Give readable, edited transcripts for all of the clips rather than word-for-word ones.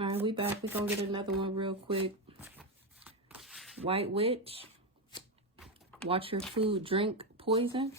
All right, we back. We're going to get another one real quick. White Witch. Watch your food, drink poison.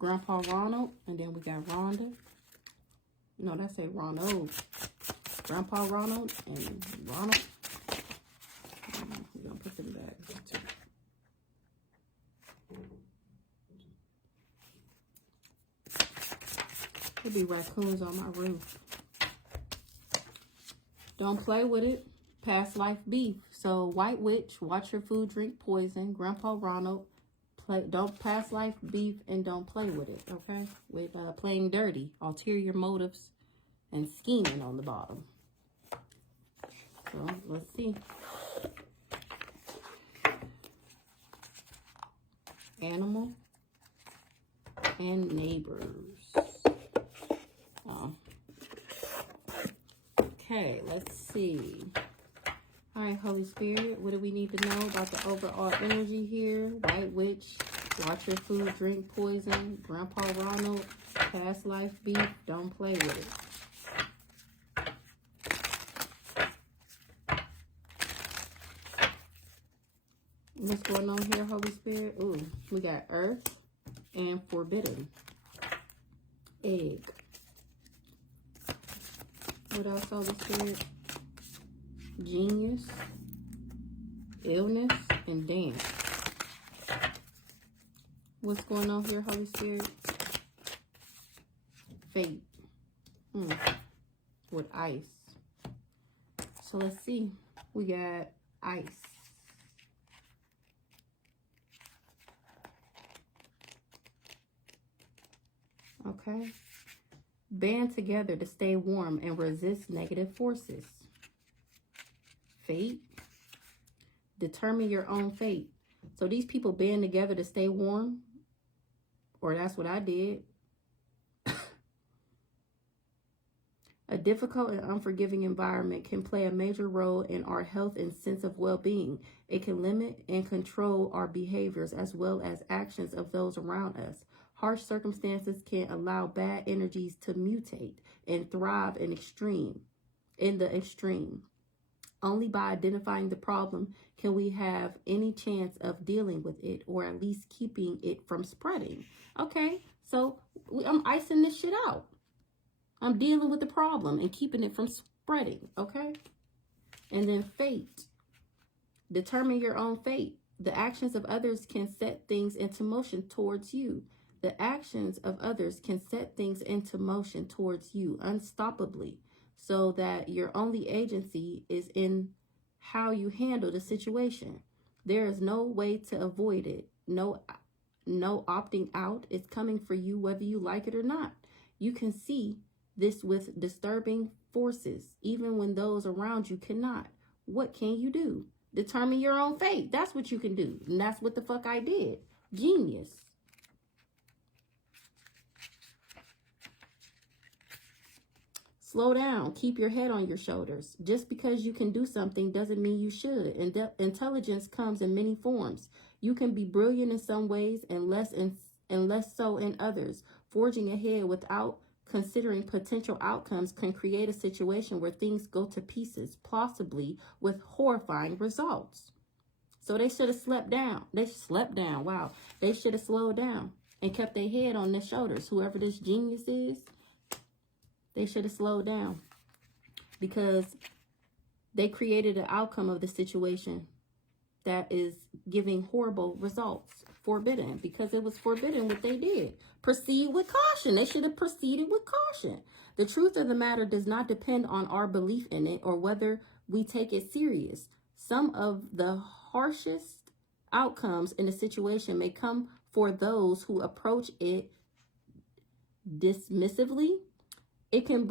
Grandpa Ronald. And then we got Rhonda. No, that's a Ronald. Grandpa Ronald and Ronald. We're going to put them back. There'll be raccoons on my roof. Don't play with it. Past life beef. So White Witch, watch your food, drink poison. Grandpa Ronald, don't past life beef and don't play with it. Okay, with playing dirty, ulterior motives, and scheming on the bottom. So let's see. Animal and neighbors. Oh. Okay, let's see. All right, Holy Spirit, what do we need to know about the overall energy here? White Witch, watch your food, drink poison. Grandpa Ronald, past life beef, don't play with it. What's going on here, Holy Spirit? Ooh, we got earth and forbidden. Egg. What else, Holy Spirit? Genius, illness, and dance. What's going on here, Holy Spirit? Fate. With ice. So let's see. We got ice. Okay. Band together to stay warm and resist negative forces. Fate. Determine your own fate. So these people band together to stay warm, or that's what I did. A difficult and unforgiving environment can play a major role in our health and sense of well-being. It can limit and control our behaviors as well as actions of those around us. Harsh circumstances can allow bad energies to mutate and thrive in the extreme. Only by identifying the problem can we have any chance of dealing with it, or at least keeping it from spreading. Okay, so I'm icing this shit out. I'm dealing with the problem and keeping it from spreading, okay? And then fate. Determine your own fate. The actions of others can set things into motion towards you. The actions of others can set things into motion towards you unstoppably, so that your only agency is in how you handle the situation. There is no way to avoid it. No opting out. It's coming for you whether you like it or not. You can see this with disturbing forces, even when those around you cannot. What can you do? Determine your own fate. That's what you can do. And that's what the fuck I did. Genius. Slow down. Keep your head on your shoulders. Just because you can do something doesn't mean you should. Intelligence comes in many forms. You can be brilliant in some ways and less so in others. Forging ahead without considering potential outcomes can create a situation where things go to pieces, possibly with horrifying results. So they should have slept down. They slept down. Wow. They should have slowed down and kept their head on their shoulders. Whoever this genius is, they should have slowed down, because they created an outcome of the situation that is giving horrible results. Forbidden, because it was forbidden what they did. Proceed with caution. They should have proceeded with caution. The truth of the matter does not depend on our belief in it or whether we take it serious. Some of the harshest outcomes in a situation may come for those who approach it dismissively. It can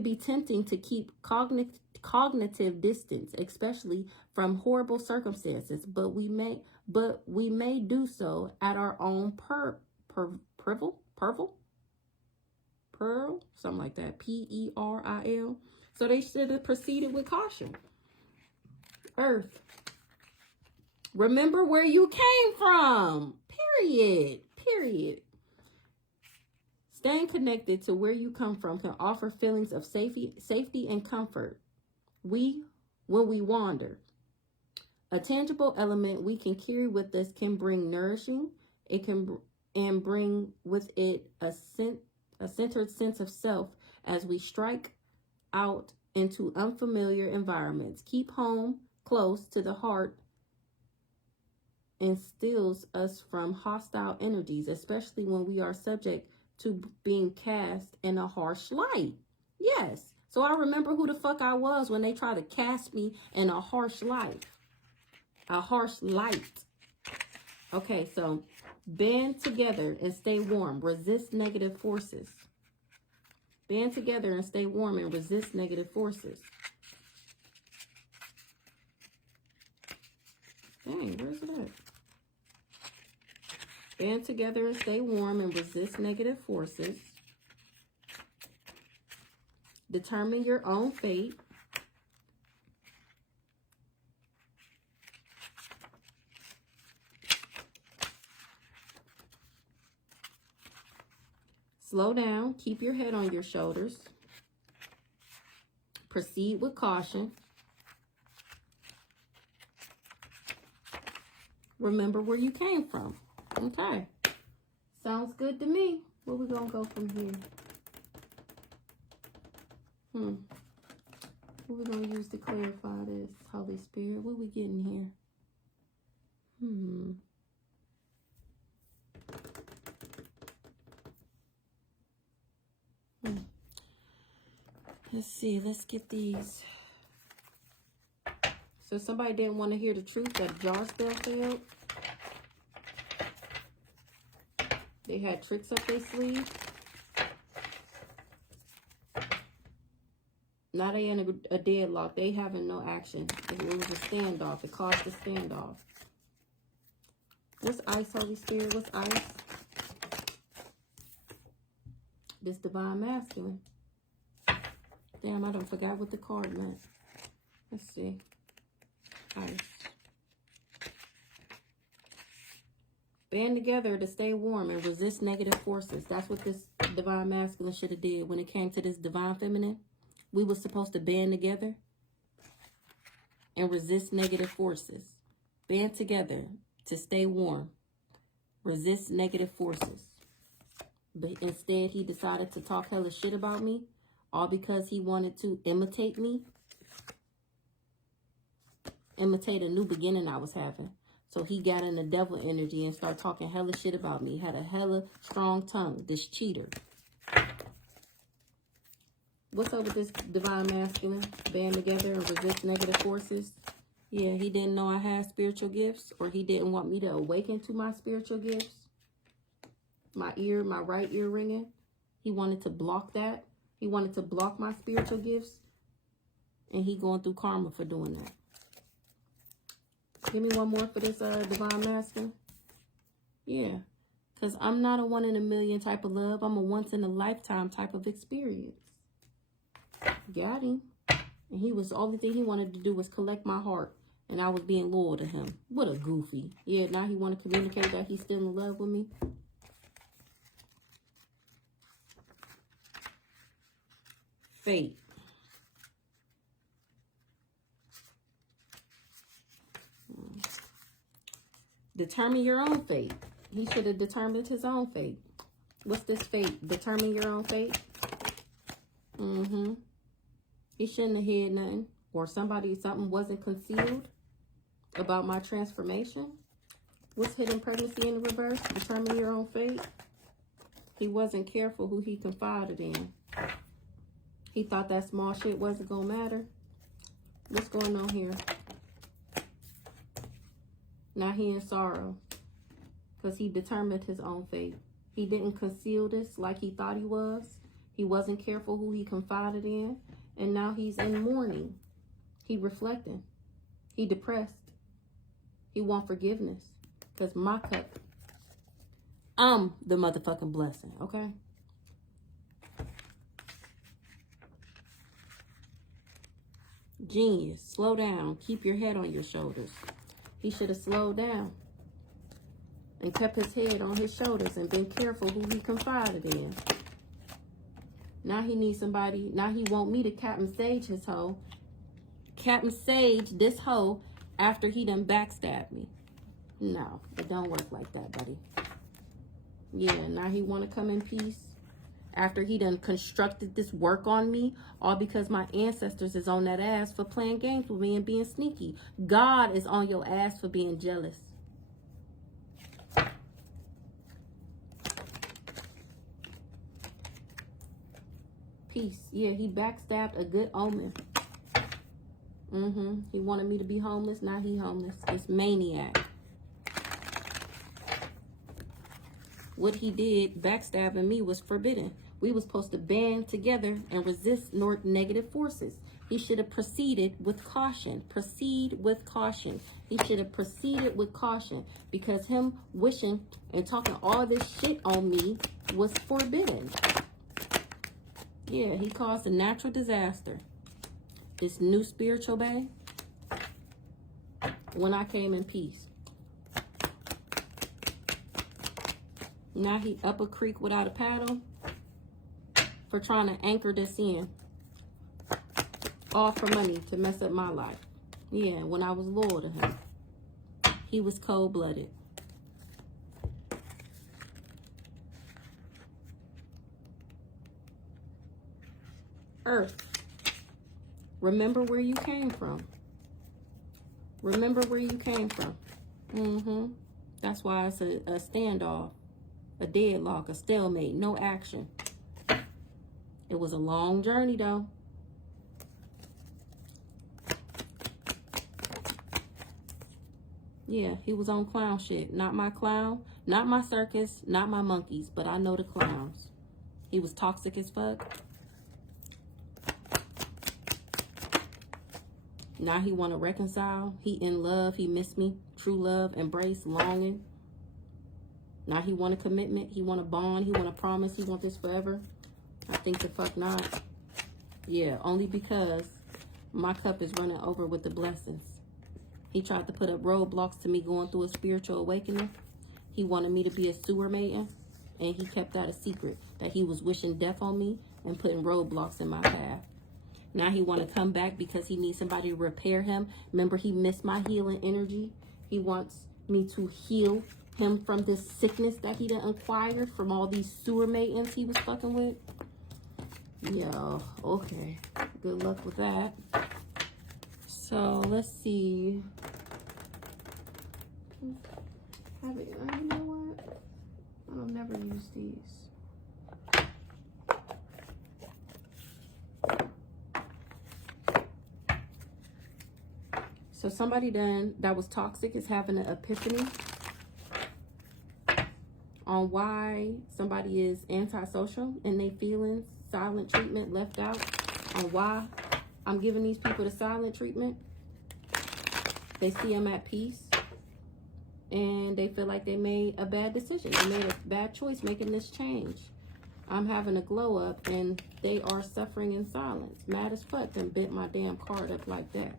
be tempting to keep cognitive distance, especially from horrible circumstances, but we may do so at our own peril, something like that, Peril. So they should have proceeded with caution. Earth. Remember where you came from. Period. Period. Staying connected to where you come from can offer feelings of safety and comfort. When we wander, a tangible element we can carry with us can bring nourishing. It can and bring with it a centered sense of self as we strike out into unfamiliar environments. Keep home close to the heart and steals us from hostile energies, especially when we are subject to being cast in a harsh light. Yes. So I remember who the fuck I was when they tried to cast me in a harsh light. A harsh light. Okay, so band together and stay warm. Resist negative forces. Band together and stay warm and resist negative forces. Dang, where's it at? Band together and stay warm and resist negative forces. Determine your own fate. Slow down. Keep your head on your shoulders. Proceed with caution. Remember where you came from. Okay. Sounds good to me. Where we gonna go from here? What we gonna use to clarify this? Holy Spirit, what we getting here? Let's see. Let's get these. So somebody didn't want to hear the truth that jar spell failed. They had tricks up their sleeve. Now they in a deadlock. They having no action. It was a standoff. It caused a standoff. What's ice, Holy Spirit? What's ice? This divine masculine. Damn, I done forgot what the card meant. Let's see. Ice. Band together to stay warm and resist negative forces. That's what this divine masculine should have did when it came to this divine feminine. We were supposed to band together and resist negative forces. Band together to stay warm. Resist negative forces. But instead, he decided to talk hella shit about me. All because he wanted to imitate me. Imitate a new beginning I was having. So he got in the devil energy and started talking hella shit about me. Had a hella strong tongue. This cheater. What's up with this divine masculine? Band together and resist negative forces. Yeah, he didn't know I had spiritual gifts. Or he didn't want me to awaken to my spiritual gifts. My right ear ringing. He wanted to block that. He wanted to block my spiritual gifts. And he going through karma for doing that. Give me one more for this divine masculine. Yeah. Because I'm not a one in a million type of love. I'm a once in a lifetime type of experience. Got him. And he was, the only thing he wanted to do was collect my heart. And I was being loyal to him. What a goofy. Yeah, now he want to communicate that he's still in love with me. Fate. Determine your own fate. He should have determined his own fate. What's this fate? Determine your own fate? He shouldn't have hid nothing. Or something wasn't concealed about my transformation. What's hidden pregnancy in the reverse? Determine your own fate. He wasn't careful who he confided in. He thought that small shit wasn't going to matter. What's going on here? Now he in sorrow. Because he determined his own fate. He didn't conceal this like he thought he was. He wasn't careful who he confided in. And now he's in mourning. He reflecting. He depressed. He want forgiveness. Because my cup, I'm the motherfucking blessing, okay? Genius. Slow down. Keep your head on your shoulders. He should have slowed down. and kept his head on his shoulders and been careful who he confided in. Now he needs somebody. Now he want me to Captain Sage his hoe. Captain Sage this hoe after he done backstabbed me. No, it don't work like that, buddy. Yeah, now he want to come in peace after he done constructed this work on me, all because my ancestors is on that ass for playing games with me and being sneaky. God is on your ass for being jealous. Peace. Yeah, he backstabbed a good omen. He wanted me to be homeless. Now he homeless. This maniac. What he did, backstabbing me, was forbidden. We was supposed to band together and resist negative forces. He should have proceeded with caution. Proceed with caution. He should have proceeded with caution, because him wishing and talking all this shit on me was forbidden. Yeah, he caused a natural disaster. This new spiritual bay, when I came in peace. Now he up a creek without a paddle for trying to anchor this in. All for money to mess up my life. Yeah, when I was loyal to him. He was cold-blooded. Earth. Remember where you came from. Remember where you came from. That's why it's a standoff, a deadlock, a stalemate, no action. It was a long journey, though. Yeah, he was on clown shit. Not my clown, not my circus, not my monkeys, but I know the clowns. He was toxic as fuck. Now he want to reconcile. He in love. He miss me. True love, embrace, longing. Now he want a commitment. He want a bond. He want a promise. He want this forever. I think the fuck not. Yeah, only because my cup is running over with the blessings. He tried to put up roadblocks to me going through a spiritual awakening. He wanted me to be a sewer maiden, and he kept that a secret, that he was wishing death on me and putting roadblocks in my path. Now he want to come back because he needs somebody to repair him. Remember, he missed my healing energy. He wants me to heal him from this sickness that he done acquired from all these sewer maidens he was fucking with. Yo, okay. Good luck with that. So, let's see. You know what? I'll never use these. So somebody that was toxic is having an epiphany on why somebody is antisocial and they feelings, silent treatment, left out, on why I'm giving these people the silent treatment. They see I'm at peace and they feel like they made a bad decision. They made a bad choice making this change. I'm having a glow up and they are suffering in silence. Mad as fuck and bent my damn card up like that.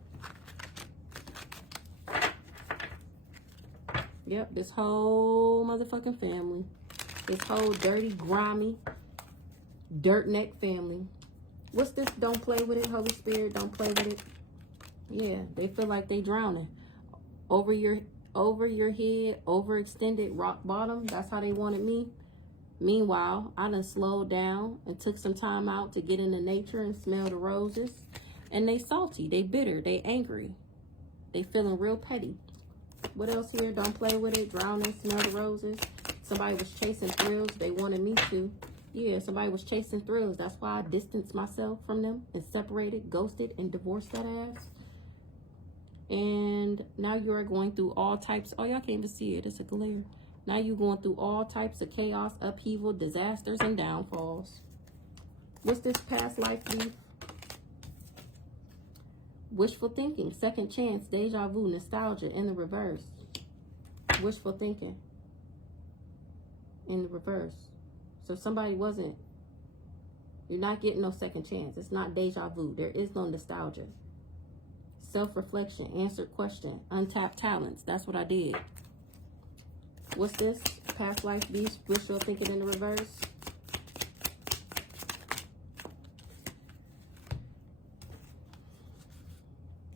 Yep, this whole motherfucking family. This whole dirty, grimy, dirt neck family. What's this? Don't play with it, Holy Spirit. Don't play with it. Yeah, they feel like they drowning. Over your head, overextended, rock bottom. That's how they wanted me. Meanwhile, I done slowed down and took some time out to get into nature and smell the roses. And they salty, they bitter, they angry. They feeling real petty. What else here? Don't play with it. Drowning, smell the roses. Somebody was chasing thrills. They wanted me to. Yeah, somebody was chasing thrills. That's why I distanced myself from them and separated, ghosted, and divorced that ass. And now you are going through all types. Oh, y'all can't even see it. It's a glare. Now you're going through all types of chaos, upheaval, disasters, and downfalls. What's this past life beef? Wishful thinking, second chance, deja vu, nostalgia in the reverse. Wishful thinking in the reverse. So somebody wasn't, you're not getting no second chance. It's not deja vu. There is no nostalgia. Self-reflection, answered question, untapped talents. That's what I did. What's this? Past life beast, wishful thinking in the reverse.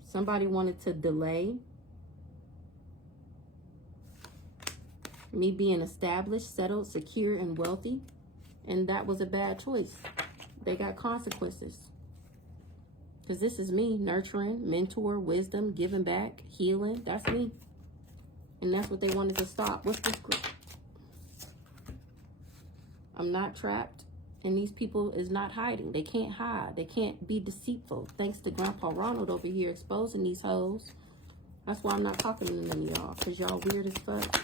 Somebody wanted to delay me being established, settled, secure, and wealthy. And that was a bad choice. They got consequences. Because this is me, nurturing, mentor, wisdom, giving back, healing. That's me. And that's what they wanted to stop. What's this group? I'm not trapped. And these people is not hiding. They can't hide. They can't be deceitful. Thanks to Grandpa Ronald over here exposing these hoes. That's why I'm not talking to none of y'all. Because y'all weird as fuck.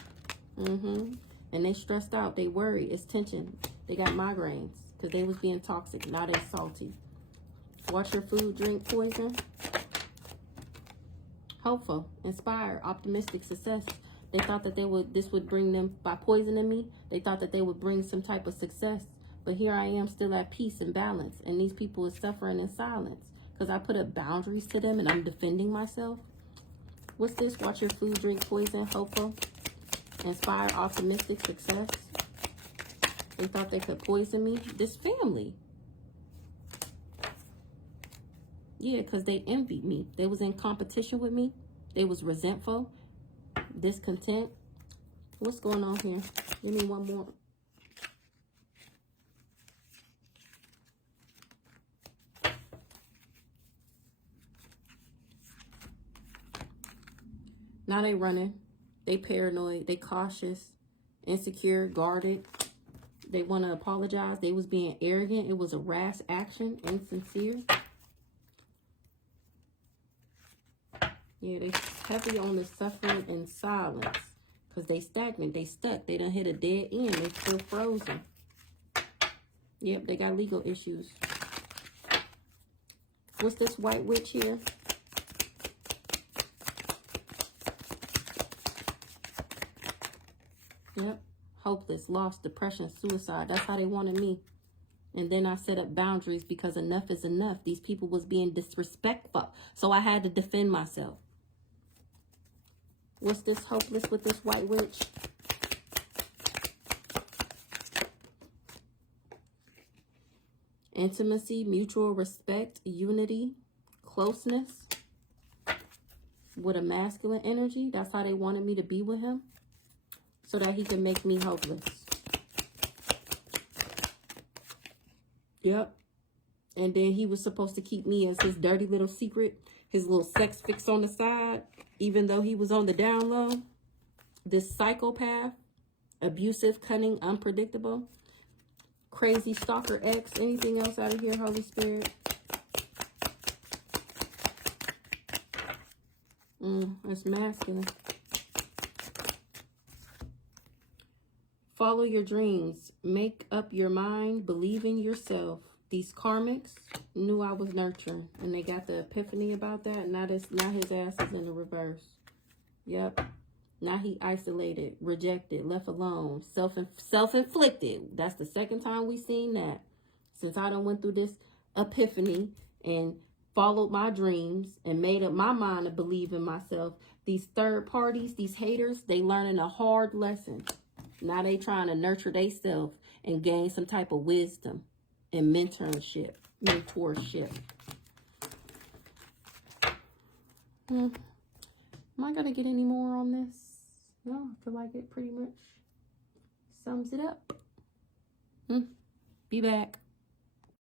And they stressed out. They worried. It's tension. They got migraines. Because they was being toxic. Now they salty. Watch your food, drink poison. Hopeful, inspired, optimistic, success. They thought that this would bring them, by poisoning me, they thought that they would bring some type of success. But here I am still at peace and balance. And these people is suffering in silence. Because I put up boundaries to them and I'm defending myself. What's this? Watch your food, drink poison, hopeful, inspired, optimistic, success. They thought they could poison me. This family. Yeah, because they envied me. They was in competition with me. They was resentful, discontent. What's going on here? Give me one more. Now they running. They paranoid. They cautious, insecure, guarded. They want to apologize. They was being arrogant. It was a rash action, insincere. Yeah, they heavy on the suffering in silence. Because they stagnant. They stuck. They done hit a dead end. They still frozen. Yep, they got legal issues. What's this white witch here? Yep. Hopeless, lost, depression, suicide. That's how they wanted me. And then I set up boundaries because enough is enough. These people was being disrespectful. So I had to defend myself. What's this hopeless with this white witch? Intimacy, mutual respect, unity, closeness with a masculine energy. That's how they wanted me to be with him. So that he can make me hopeless. Yep. And then he was supposed to keep me as his dirty little secret. His little sex fix on the side. Even though he was on the down low. This psychopath. Abusive, cunning, unpredictable. Crazy stalker ex. Anything else out of here, Holy Spirit? That's masculine. Follow your dreams. Make up your mind. Believe in yourself. These karmics knew I was nurturing. And they got the epiphany about that. Now his ass is in the reverse. Yep. Now he isolated, rejected, left alone. Self-inflicted. That's the second time we seen that. Since I done went through this epiphany and followed my dreams and made up my mind to believe in myself. These third parties, these haters, they learning a hard lesson. Now they trying to nurture themselves and gain some type of wisdom and mentorship. Am I going to get any more on this? No, I feel like it pretty much sums it up. Be back.